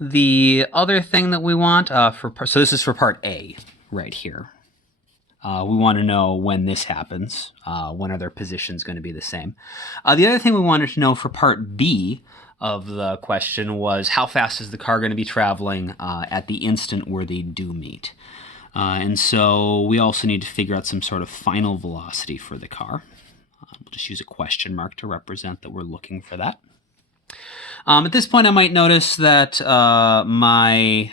The other thing that we want so this is for part A right here. We want to know when this happens. When are their positions going to be the same? The other thing we wanted to know for part B of the question was how fast is the car going to be traveling at the instant where they do meet? And so we also need to figure out some sort of final velocity for the car. We'll just use a question mark to represent that we're looking for that. At this point, I might notice that I've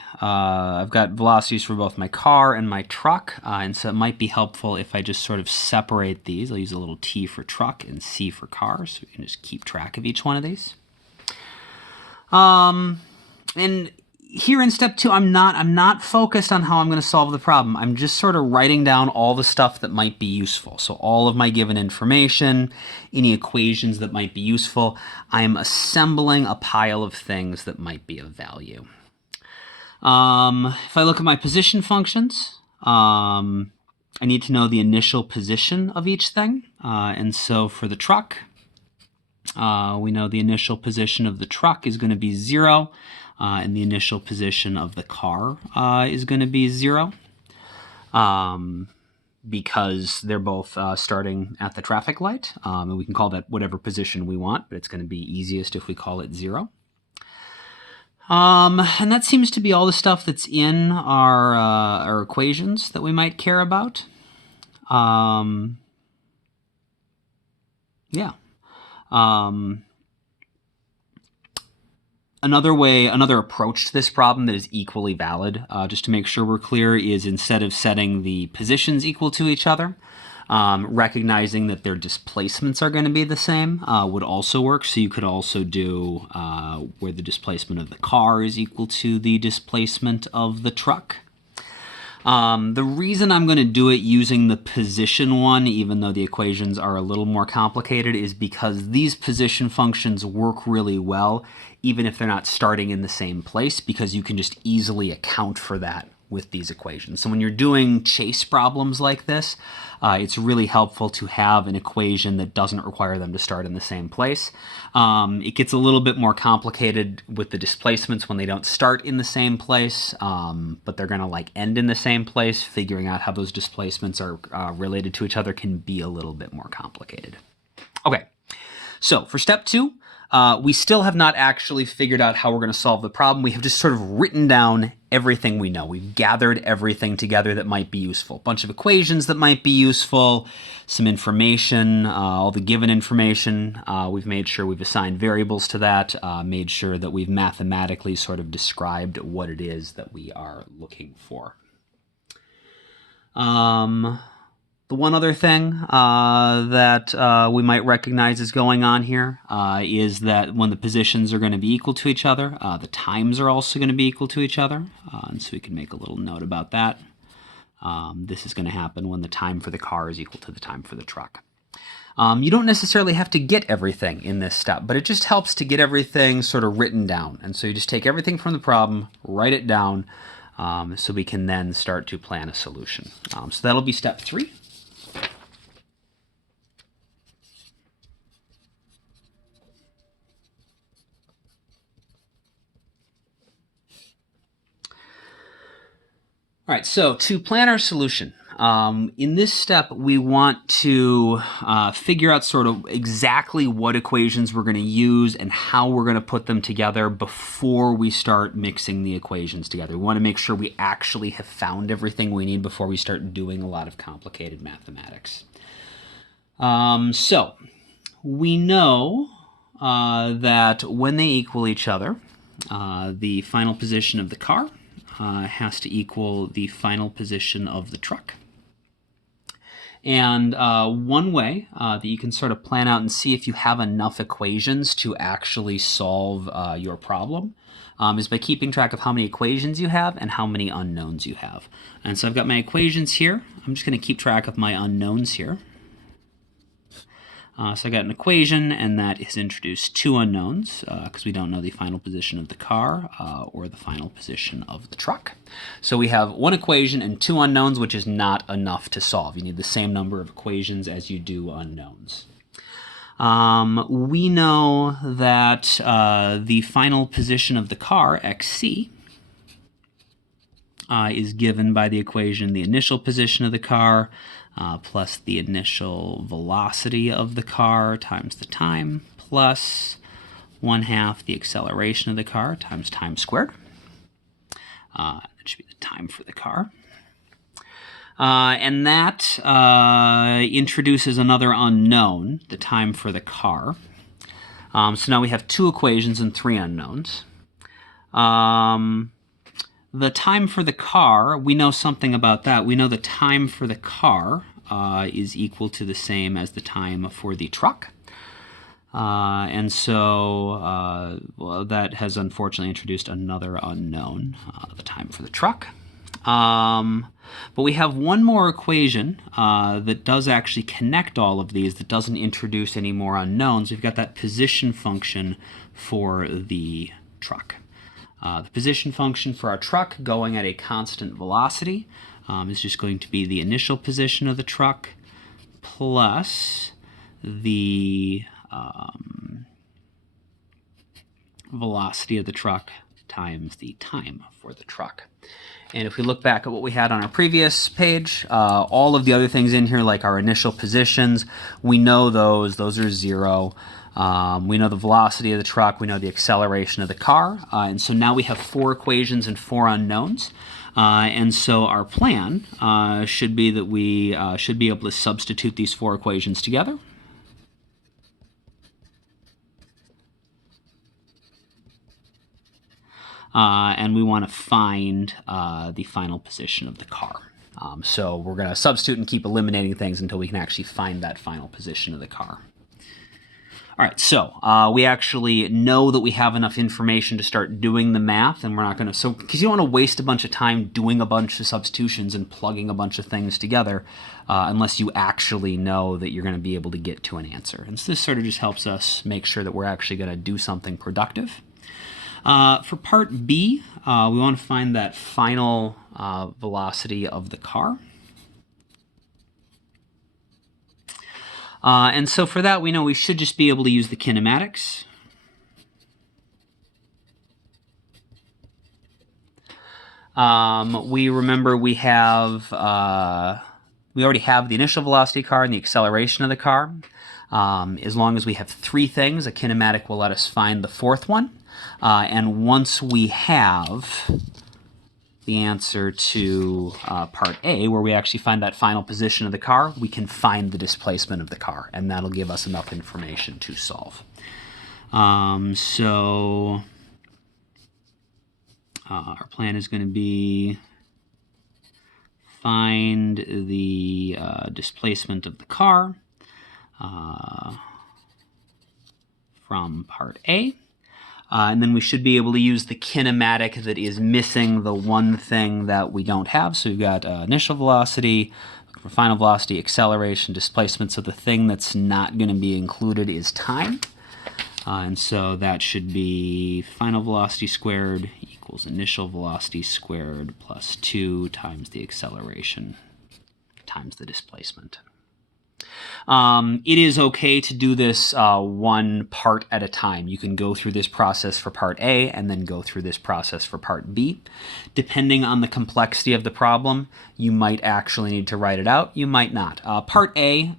got velocities for both my car and my truck, and so it might be helpful if I just sort of separate these. I'll use a little T for truck and C for car, so we can just keep track of each one of these. And here in step 2, I'm not focused on how I'm going to solve the problem. I'm just sort of writing down all the stuff that might be useful. So all of my given information, any equations that might be useful, I am assembling a pile of things that might be of value. If I look at my position functions, I need to know the initial position of each thing. And so for the truck, we know the initial position of the truck is going to be 0. And the initial position of the car is going to be 0 because they're both starting at the traffic light. And we can call that whatever position we want, but it's going to be easiest if we call it 0. And that seems to be all the stuff that's in our equations that we might care about. Yeah. Another approach to this problem that is equally valid, just to make sure we're clear, is instead of setting the positions equal to each other, recognizing that their displacements are going to be the same would also work. So you could also do where the displacement of the car is equal to the displacement of the truck. The reason I'm going to do it using the position one, even though the equations are a little more complicated, is because these position functions work really well, even if they're not starting in the same place, because you can just easily account for that with these equations. So when you're doing chase problems like this, it's really helpful to have an equation that doesn't require them to start in the same place. It gets a little bit more complicated with the displacements when they don't start in the same place, but they're going to like end in the same place. Figuring out how those displacements are related to each other can be a little bit more complicated. Okay, so for step 2, we still have not actually figured out how we're going to solve the problem. We have just sort of written down everything we know. We've gathered everything together that might be useful. A bunch of equations that might be useful, some information, all the given information. We've made sure we've assigned variables to that, made sure that we've mathematically sort of described what it is that we are looking for. The one other thing that we might recognize is going on here is that when the positions are going to be equal to each other, the times are also going to be equal to each other. And so we can make a little note about that. This is going to happen when the time for the car is equal to the time for the truck. You don't necessarily have to get everything in this step, but it just helps to get everything sort of written down. And so you just take everything from the problem, write it down, so we can then start to plan a solution. So that'll be step 3. All right, so to plan our solution, in this step, we want to figure out sort of exactly what equations we're going to use and how we're going to put them together before we start mixing the equations together. We want to make sure we actually have found everything we need before we start doing a lot of complicated mathematics. So we know that when they equal each other, the final position of the car has to equal the final position of the truck. And one way that you can sort of plan out and see if you have enough equations to actually solve your problem is by keeping track of how many equations you have and how many unknowns you have. And so I've got my equations here. I'm just going to keep track of my unknowns here. So I got an equation, and that has introduced 2 unknowns because we don't know the final position of the car or the final position of the truck. So we have 1 equation and 2 unknowns, which is not enough to solve. You need the same number of equations as you do unknowns. We know that the final position of the car, xc, is given by the equation the initial position of the car plus the initial velocity of the car times the time plus 1/2 the acceleration of the car times time squared. That should be the time for the car. And that introduces another unknown, the time for the car. So now we have 2 equations and 3 unknowns. The time for the car, we know something about that. We know the time for the car is equal to the same as the time for the truck. And so well, that has unfortunately introduced another unknown, the time for the truck. But we have one more equation that does actually connect all of these, that doesn't introduce any more unknowns. We've got that position function for the truck. The position function for our truck going at a constant velocity is just going to be the initial position of the truck plus the velocity of the truck times the time for the truck. And if we look back at what we had on our previous page, all of the other things in here, like our initial positions, we know those are 0. We know the velocity of the truck, we know the acceleration of the car, and so now we have 4 equations and 4 unknowns. And so our plan should be that we should be able to substitute these 4 equations together. And we want to find the final position of the car. So we're going to substitute and keep eliminating things until we can actually find that final position of the car. All right, so we actually know that we have enough information to start doing the math, and we're not going to, because you don't want to waste a bunch of time doing a bunch of substitutions and plugging a bunch of things together unless you actually know that you're going to be able to get to an answer. And so this sort of just helps us make sure that we're actually going to do something productive. For part B, we want to find that final velocity of the car. And so for that, we know we should just be able to use the kinematics. We remember we have, we already have the initial velocity of the car and the acceleration of the car. As long as we have 3 things, a kinematic will let us find the 4th one. And once we have the answer to part A, where we actually find that final position of the car, we can find the displacement of the car, and that'll give us enough information to solve. So our plan is going to be find the displacement of the car from part A. And then we should be able to use the kinematic that is missing the one thing that we don't have. So we've got initial velocity, for final velocity, acceleration, displacement. So the thing that's not going to be included is time. And so that should be final velocity squared equals initial velocity squared plus 2 times the acceleration times the displacement. It is okay to do this one part at a time. You can go through this process for part A and then go through this process for part B. Depending on the complexity of the problem, you might actually need to write it out. You might not. Part A,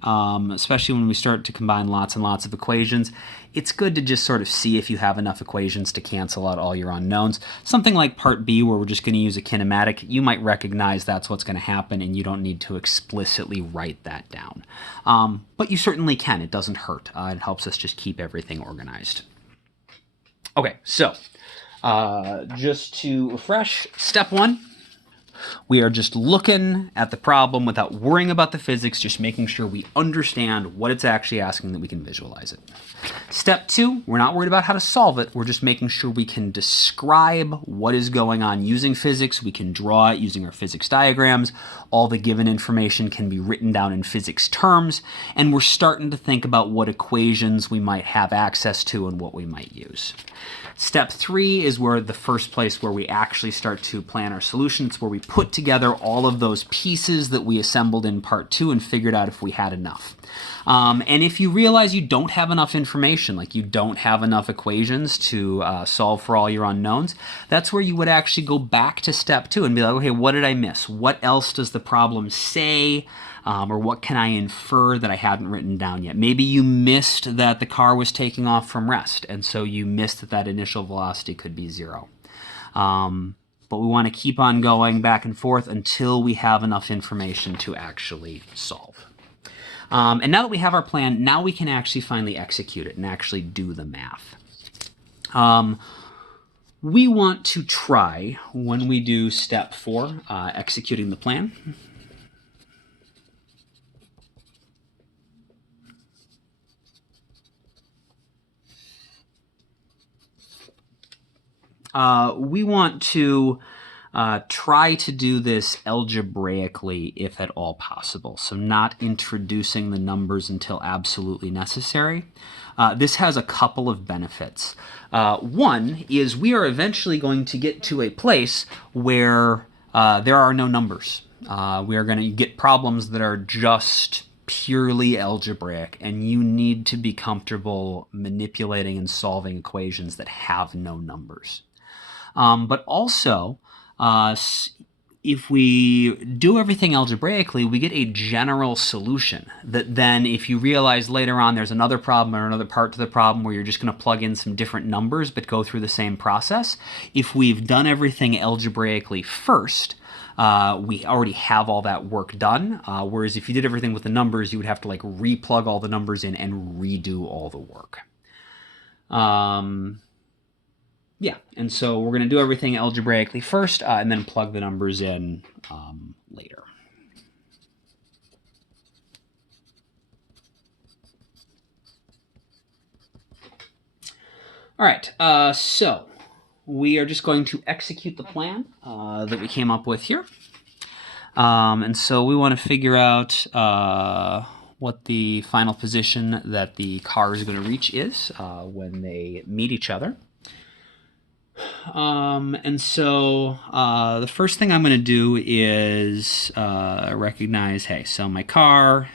especially when we start to combine lots and lots of equations, it's good to just sort of see if you have enough equations to cancel out all your unknowns. Something like part B, where we're just going to use a kinematic, you might recognize that's what's going to happen and you don't need to explicitly write that down. But you certainly can. It doesn't hurt. It helps us just keep everything organized. Okay, so just to refresh, step 1. We are just looking at the problem without worrying about the physics, just making sure we understand what it's actually asking, that we can visualize it. Step 2, we're not worried about how to solve it. We're just making sure we can describe what is going on using physics. We can draw it using our physics diagrams. All the given information can be written down in physics terms. And we're starting to think about what equations we might have access to and what we might use. Step 3 is where the first place where we actually start to plan our solutions, where we put together all of those pieces that we assembled in part 2 and figured out if we had enough. And if you realize you don't have enough information, like you don't have enough equations to solve for all your unknowns, that's where you would actually go back to step 2 and be like, okay, what did I miss? What else does the problem say? Or what can I infer that I hadn't written down yet? Maybe you missed that the car was taking off from rest, and so you missed that that initial velocity could be 0. But we want to keep on going back and forth until we have enough information to actually solve. And now that we have our plan, now we can actually finally execute it and actually do the math. We want to try, when we do step 4, executing the plan, we want to try to do this algebraically if at all possible, so not introducing the numbers until absolutely necessary. This has a couple of benefits. One is we are eventually going to get to a place where there are no numbers. We are going to get problems that are just purely algebraic, and you need to be comfortable manipulating and solving equations that have no numbers. But also, if we do everything algebraically, we get a general solution that then if you realize later on there's another problem or another part to the problem where you're just going to plug in some different numbers but go through the same process, if we've done everything algebraically first, we already have all that work done, whereas if you did everything with the numbers, you would have to like replug all the numbers in and redo all the work. Yeah, and so we're going to do everything algebraically first and then plug the numbers in later. All right, so we are just going to execute the plan that we came up with here. And so we want to figure out what the final position that the car is going to reach is when they meet each other. And so the first thing I'm going to do is recognize, hey, so my car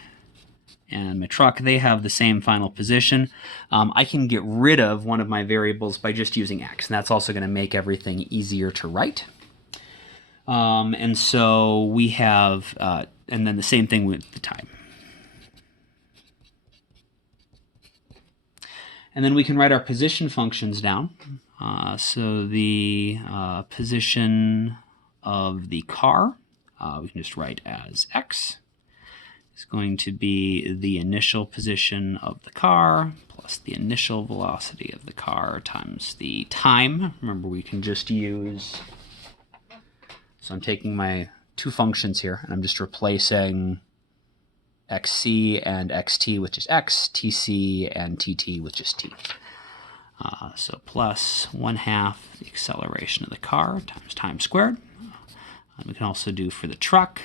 and my truck, they have the same final position. I can get rid of one of my variables by just using x, and that's also going to make everything easier to write. And so we have, and then the same thing with the time. And then we can write our position functions down. So the position of the car, we can just write as x. Is going to be the initial position of the car plus the initial velocity of the car times the time. Remember, we can just use, so I'm taking my two functions here, and I'm just replacing xc and xt, which is x, tc and tt, which is t. So plus 1/2 the acceleration of the car times time squared. We can also do for the truck,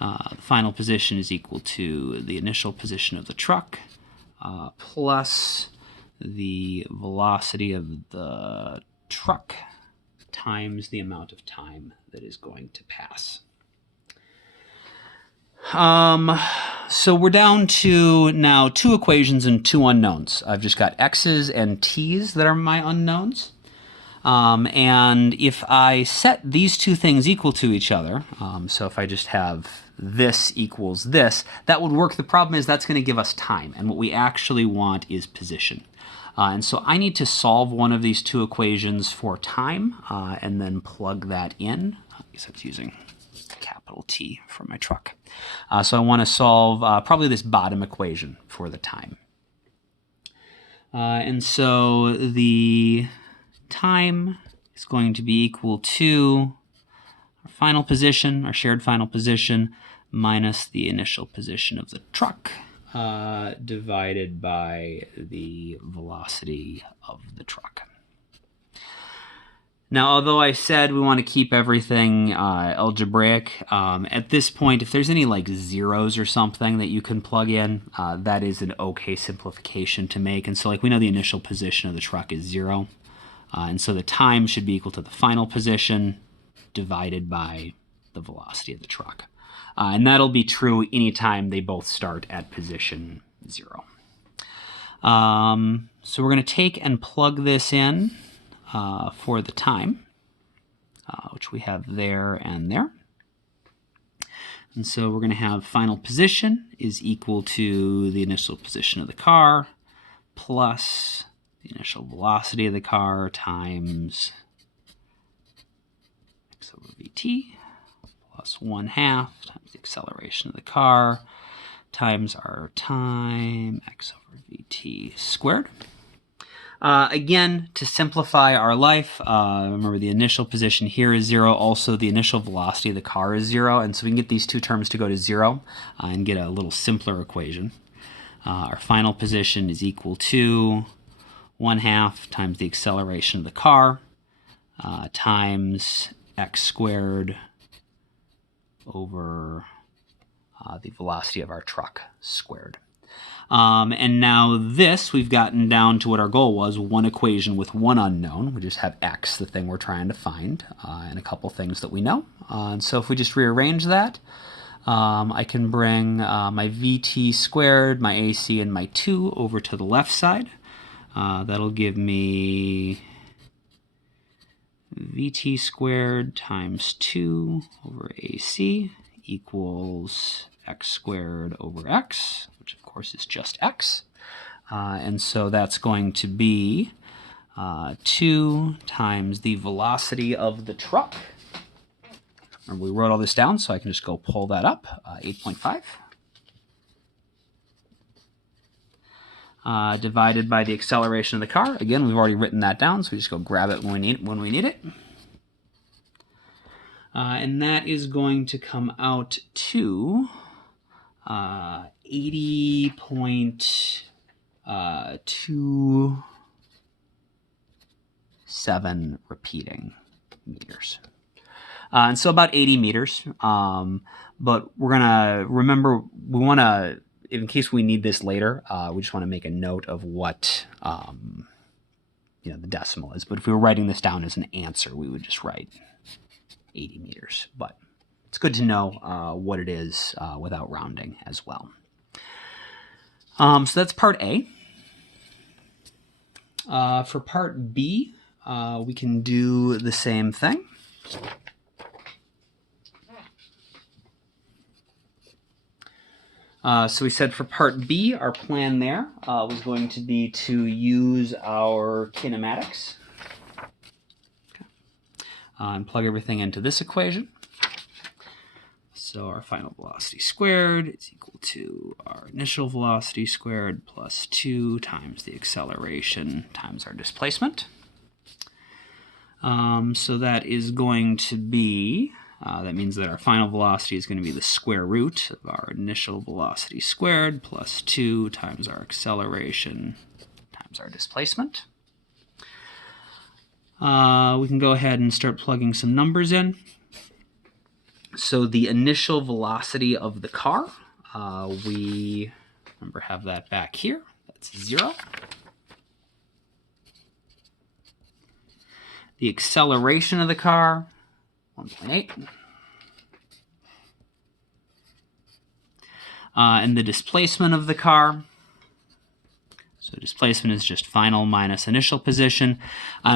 the final position is equal to the initial position of the truck plus the velocity of the truck times the amount of time that is going to pass. So we're down to now 2 equations and 2 unknowns. I've just got x's and t's that are my unknowns. And if I set these 2 things equal to each other, so if I just have this equals this, that would work. The problem is that's going to give us time, and what we actually want is position. And so I need to solve one of these 2 equations for time, and then plug that in. I guess I was using capital T for my truck. So I want to solve probably this bottom equation for the time. And so the time is going to be equal to our final position, our shared final position, minus the initial position of the truck, divided by the velocity of the truck. Now, although I said we want to keep everything algebraic, at this point, if there's any like zeros or something that you can plug in, that is an okay simplification to make. And so like we know the initial position of the truck is 0. And so the time should be equal to the final position divided by the velocity of the truck. And that'll be true anytime they both start at position 0. So we're going to take and plug this in for the time, which we have there and there. And so we're going to have final position is equal to the initial position of the car plus the initial velocity of the car times x over vt plus 1/2 times the acceleration of the car times our time x over vt squared. Again, to simplify our life, remember the initial position here is 0. Also, the initial velocity of the car is 0. And so we can get these two terms to go to 0 and get a little simpler equation. Our final position is equal to 1/2 times the acceleration of the car times x squared over the velocity of our truck squared. And now this, we've gotten down to what our goal was, one equation with one unknown. We just have x, the thing we're trying to find, and a couple things that we know. And so if we just rearrange that, I can bring my vt squared, my ac, and my 2 over to the left side. That'll give me vt squared times 2 over ac equals x squared over x, which of course is just x. And so that's going to be 2 times the velocity of the truck. Remember, we wrote all this down, so I can just go pull that up, 8.5. Divided by the acceleration of the car. Again, we've already written that down, so we just go grab it when we need it. And that is going to come out to 80.27 repeating meters. And so about 80 meters. But we're going to remember, we want to, in case we need this later, we just want to make a note of what the decimal is. But if we were writing this down as an answer, we would just write 80 meters. But it's good to know what it is without rounding as well. So that's part A. For part B, we can do the same thing. So we said for part B, our plan there was going to be to use our kinematics and plug everything into this equation. So our final velocity squared is equal to our initial velocity squared plus 2 times the acceleration times our displacement. So that is going to be, that means that our final velocity is going to be the square root of our initial velocity squared plus 2 times our acceleration times our displacement. We can go ahead and start plugging some numbers in. So the initial velocity of the car, we remember have that back here. That's 0. The acceleration of the car, 1.8. And the displacement of the car, so displacement is just final minus initial position.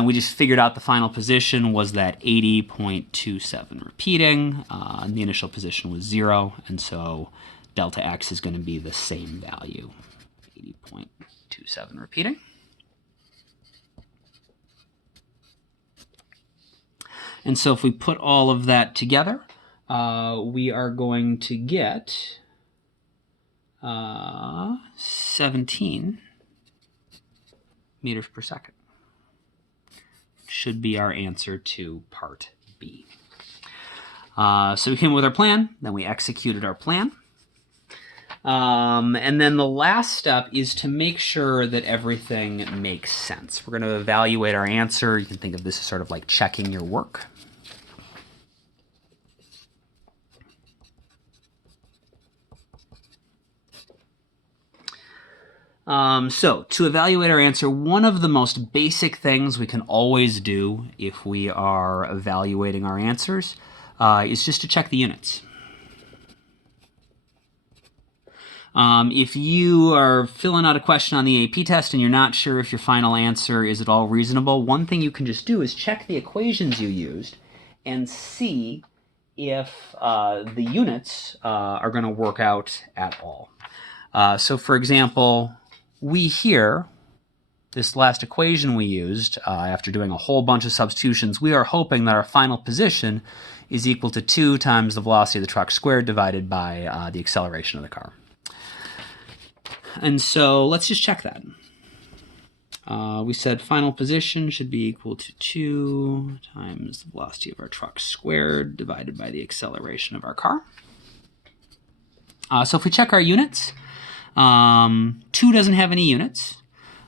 We just figured out the final position was that 80.27 repeating. The initial position was 0, and so delta x is going to be the same value, 80.27 repeating. And so if we put all of that together, we are going to get 17 meters per second. Should be our answer to part B. So we came up with our plan, then we executed our plan. And then the last step is to make sure that everything makes sense. We're going to evaluate our answer. You can think of this as sort of like checking your work. So to evaluate our answer, one of the most basic things we can always do if we are evaluating our answers is just to check the units. If you are filling out a question on the AP test and you're not sure if your final answer is at all reasonable, one thing you can just do is check the equations you used and see if the units are going to work out at all. So for example, we here, this last equation we used, after doing a whole bunch of substitutions, we are hoping that our final position is equal to 2 times the velocity of the truck squared divided by the acceleration of the car. And so let's just check that. We said final position should be equal to 2 times the velocity of our truck squared divided by the acceleration of our car. So if we check our units, 2 doesn't have any units.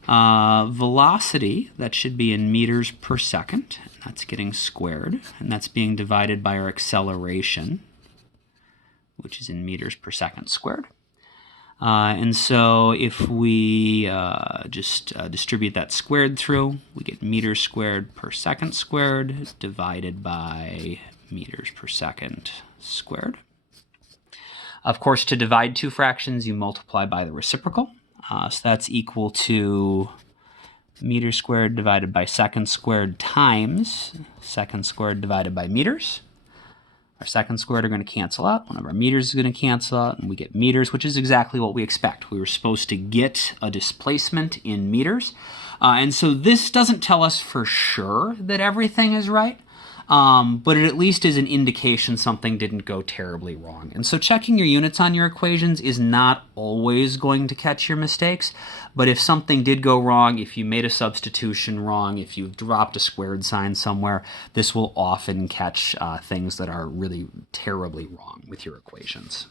Velocity, that should be in meters per second. That's getting squared, and that's being divided by our acceleration, which is in meters per second squared. And so if we just distribute that squared through, we get meters squared per second squared divided by meters per second squared. Of course, to divide two fractions, you multiply by the reciprocal. So that's equal to meters squared divided by seconds squared times seconds squared divided by meters. Our seconds squared are going to cancel out. One of our meters is going to cancel out, and we get meters, which is exactly what we expect. We were supposed to get a displacement in meters. And so this doesn't tell us for sure that everything is right, but it at least is an indication something didn't go terribly wrong. And so checking your units on your equations is not always going to catch your mistakes, but if something did go wrong, if you made a substitution wrong, if you dropped a squared sign somewhere, this will often catch things that are really terribly wrong with your equations.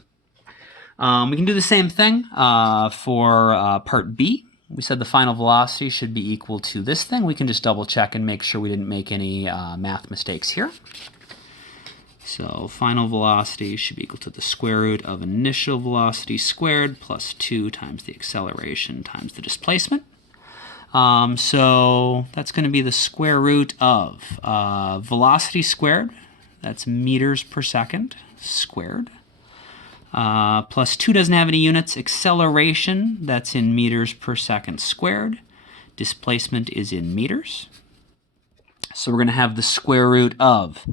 We can do the same thing for part B. We said the final velocity should be equal to this thing. We can just double check and make sure we didn't make any math mistakes here. So final velocity should be equal to the square root of initial velocity squared plus 2 times the acceleration times the displacement. So that's going to be the square root of velocity squared, that's meters per second squared, plus 2 doesn't have any units, acceleration, that's in meters per second squared, displacement is in meters. So we're going to have the square root of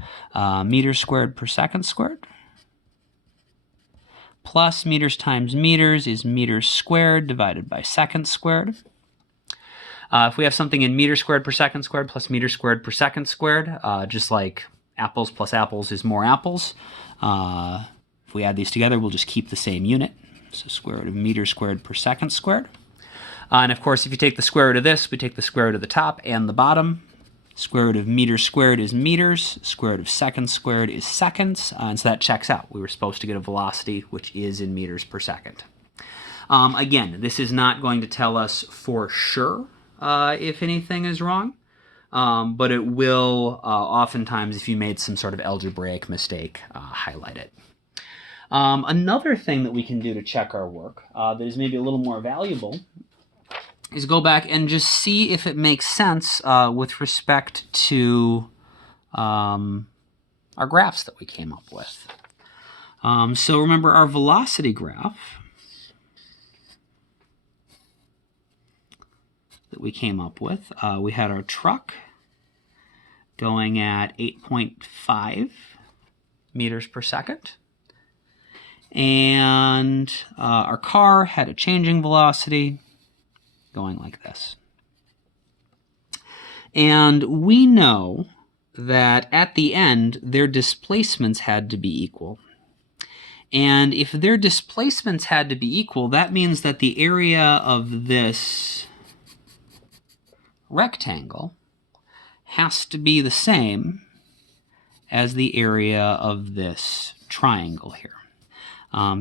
meters squared per second squared plus meters times meters is meters squared divided by seconds squared. If we have something in meters squared per second squared plus meters squared per second squared, just like apples plus apples is more apples, if we add these together, we'll just keep the same unit. So square root of meters squared per second squared. And of course, if you take the square root of this, we take the square root of the top and the bottom. Square root of meters squared is meters. Square root of seconds squared is seconds. And so that checks out. We were supposed to get a velocity, which is in meters per second. Again, this is not going to tell us for sure if anything is wrong, but it will oftentimes, if you made some sort of algebraic mistake, highlight it. Another thing that we can do to check our work that is maybe a little more valuable is go back and just see if it makes sense with respect to our graphs that we came up with. So remember our velocity graph that we came up with. We had our truck going at 8.5 meters per second. And our car had a changing velocity going like this. And we know that at the end, their displacements had to be equal. And if their displacements had to be equal, that means that the area of this rectangle has to be the same as the area of this triangle here.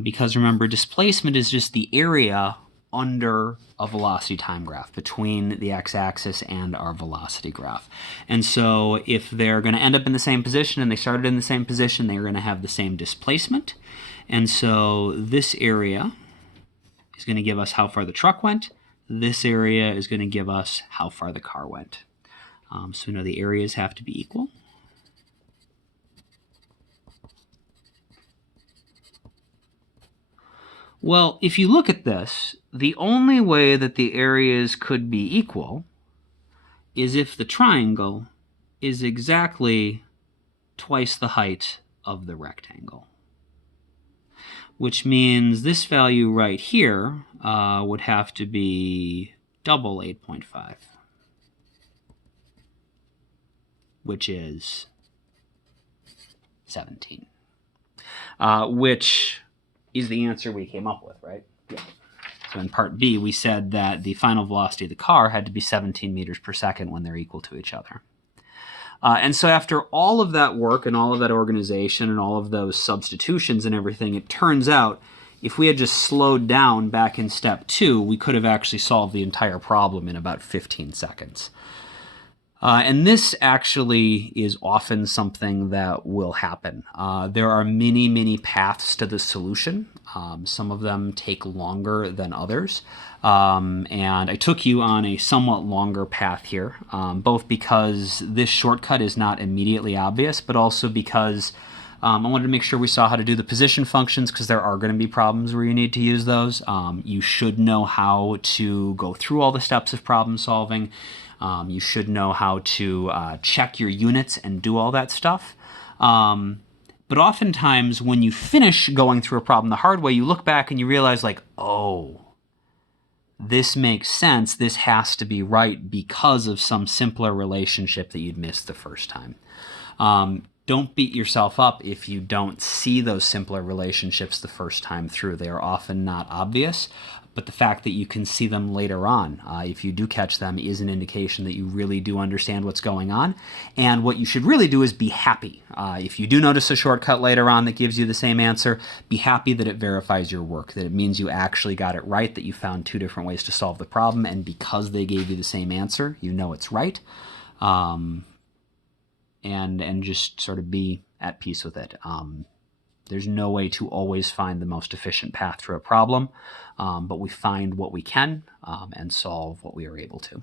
Because remember, displacement is just the area under a velocity time graph between the x-axis and our velocity graph. And so if they're going to end up in the same position and they started in the same position, they're going to have the same displacement. And so this area is going to give us how far the truck went. This area is going to give us how far the car went. So we know the areas have to be equal. Well, if you look at this, the only way that the areas could be equal is if the triangle is exactly twice the height of the rectangle, which means this value right here would have to be double 8.5, which is 17, which is the answer we came up with, right? Yeah. So in part B, we said that the final velocity of the car had to be 17 meters per second when they're equal to each other. And so after all of that work and all of that organization and all of those substitutions and everything, it turns out if we had just slowed down back in step 2, we could have actually solved the entire problem in about 15 seconds. And this actually is often something that will happen. There are many, many paths to the solution. Some of them take longer than others. And I took you on a somewhat longer path here, both because this shortcut is not immediately obvious, but also because I wanted to make sure we saw how to do the position functions, because there are going to be problems where you need to use those. You should know how to go through all the steps of problem solving. You should know how to check your units and do all that stuff. But oftentimes when you finish going through a problem the hard way, you look back and you realize, like, oh, this makes sense. This has to be right because of some simpler relationship that you'd missed the first time. Don't beat yourself up if you don't see those simpler relationships the first time through. They are often not obvious, but the fact that you can see them later on, if you do catch them, is an indication that you really do understand what's going on. And what you should really do is be happy. If you do notice a shortcut later on that gives you the same answer, be happy that it verifies your work, that it means you actually got it right, that you found 2 different ways to solve the problem, and because they gave you the same answer, you know it's right. And just sort of be at peace with it. There's no way to always find the most efficient path through a problem, but we find what we can and solve what we are able to.